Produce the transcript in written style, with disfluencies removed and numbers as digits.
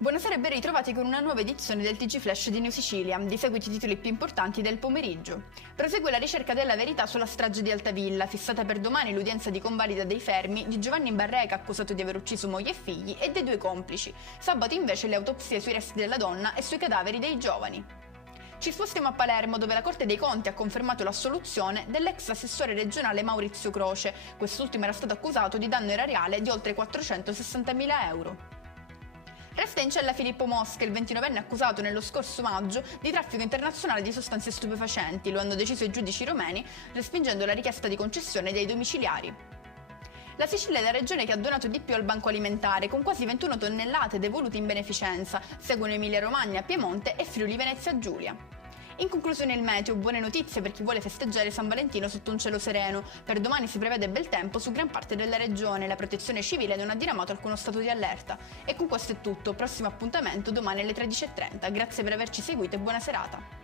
Buonasera e ben ritrovati con una nuova edizione del TG Flash di New Sicilia. Di seguito i titoli più importanti del pomeriggio. Prosegue la ricerca della verità sulla strage di Altavilla, fissata per domani l'udienza di convalida dei fermi di Giovanni Barreca, accusato di aver ucciso moglie e figli, e dei due complici. Sabato invece le autopsie sui resti della donna e sui cadaveri dei giovani. Ci spostiamo a Palermo, dove la Corte dei Conti ha confermato l'assoluzione dell'ex assessore regionale Maurizio Croce. Quest'ultimo era stato accusato di danno erariale di oltre 460.000 euro. Resta in cella Filippo Mosca, il 29enne accusato nello scorso maggio di traffico internazionale di sostanze stupefacenti. Lo hanno deciso i giudici romeni, respingendo la richiesta di concessione dei domiciliari. La Sicilia è la regione che ha donato di più al Banco Alimentare, con quasi 21 tonnellate devolute in beneficenza. Seguono Emilia-Romagna, Piemonte e Friuli-Venezia Giulia. In conclusione il meteo, buone notizie per chi vuole festeggiare San Valentino sotto un cielo sereno. Per domani si prevede bel tempo su gran parte della regione. La protezione civile non ha diramato alcuno stato di allerta. E con questo è tutto, prossimo appuntamento domani alle 13:30. Grazie per averci seguito e buona serata.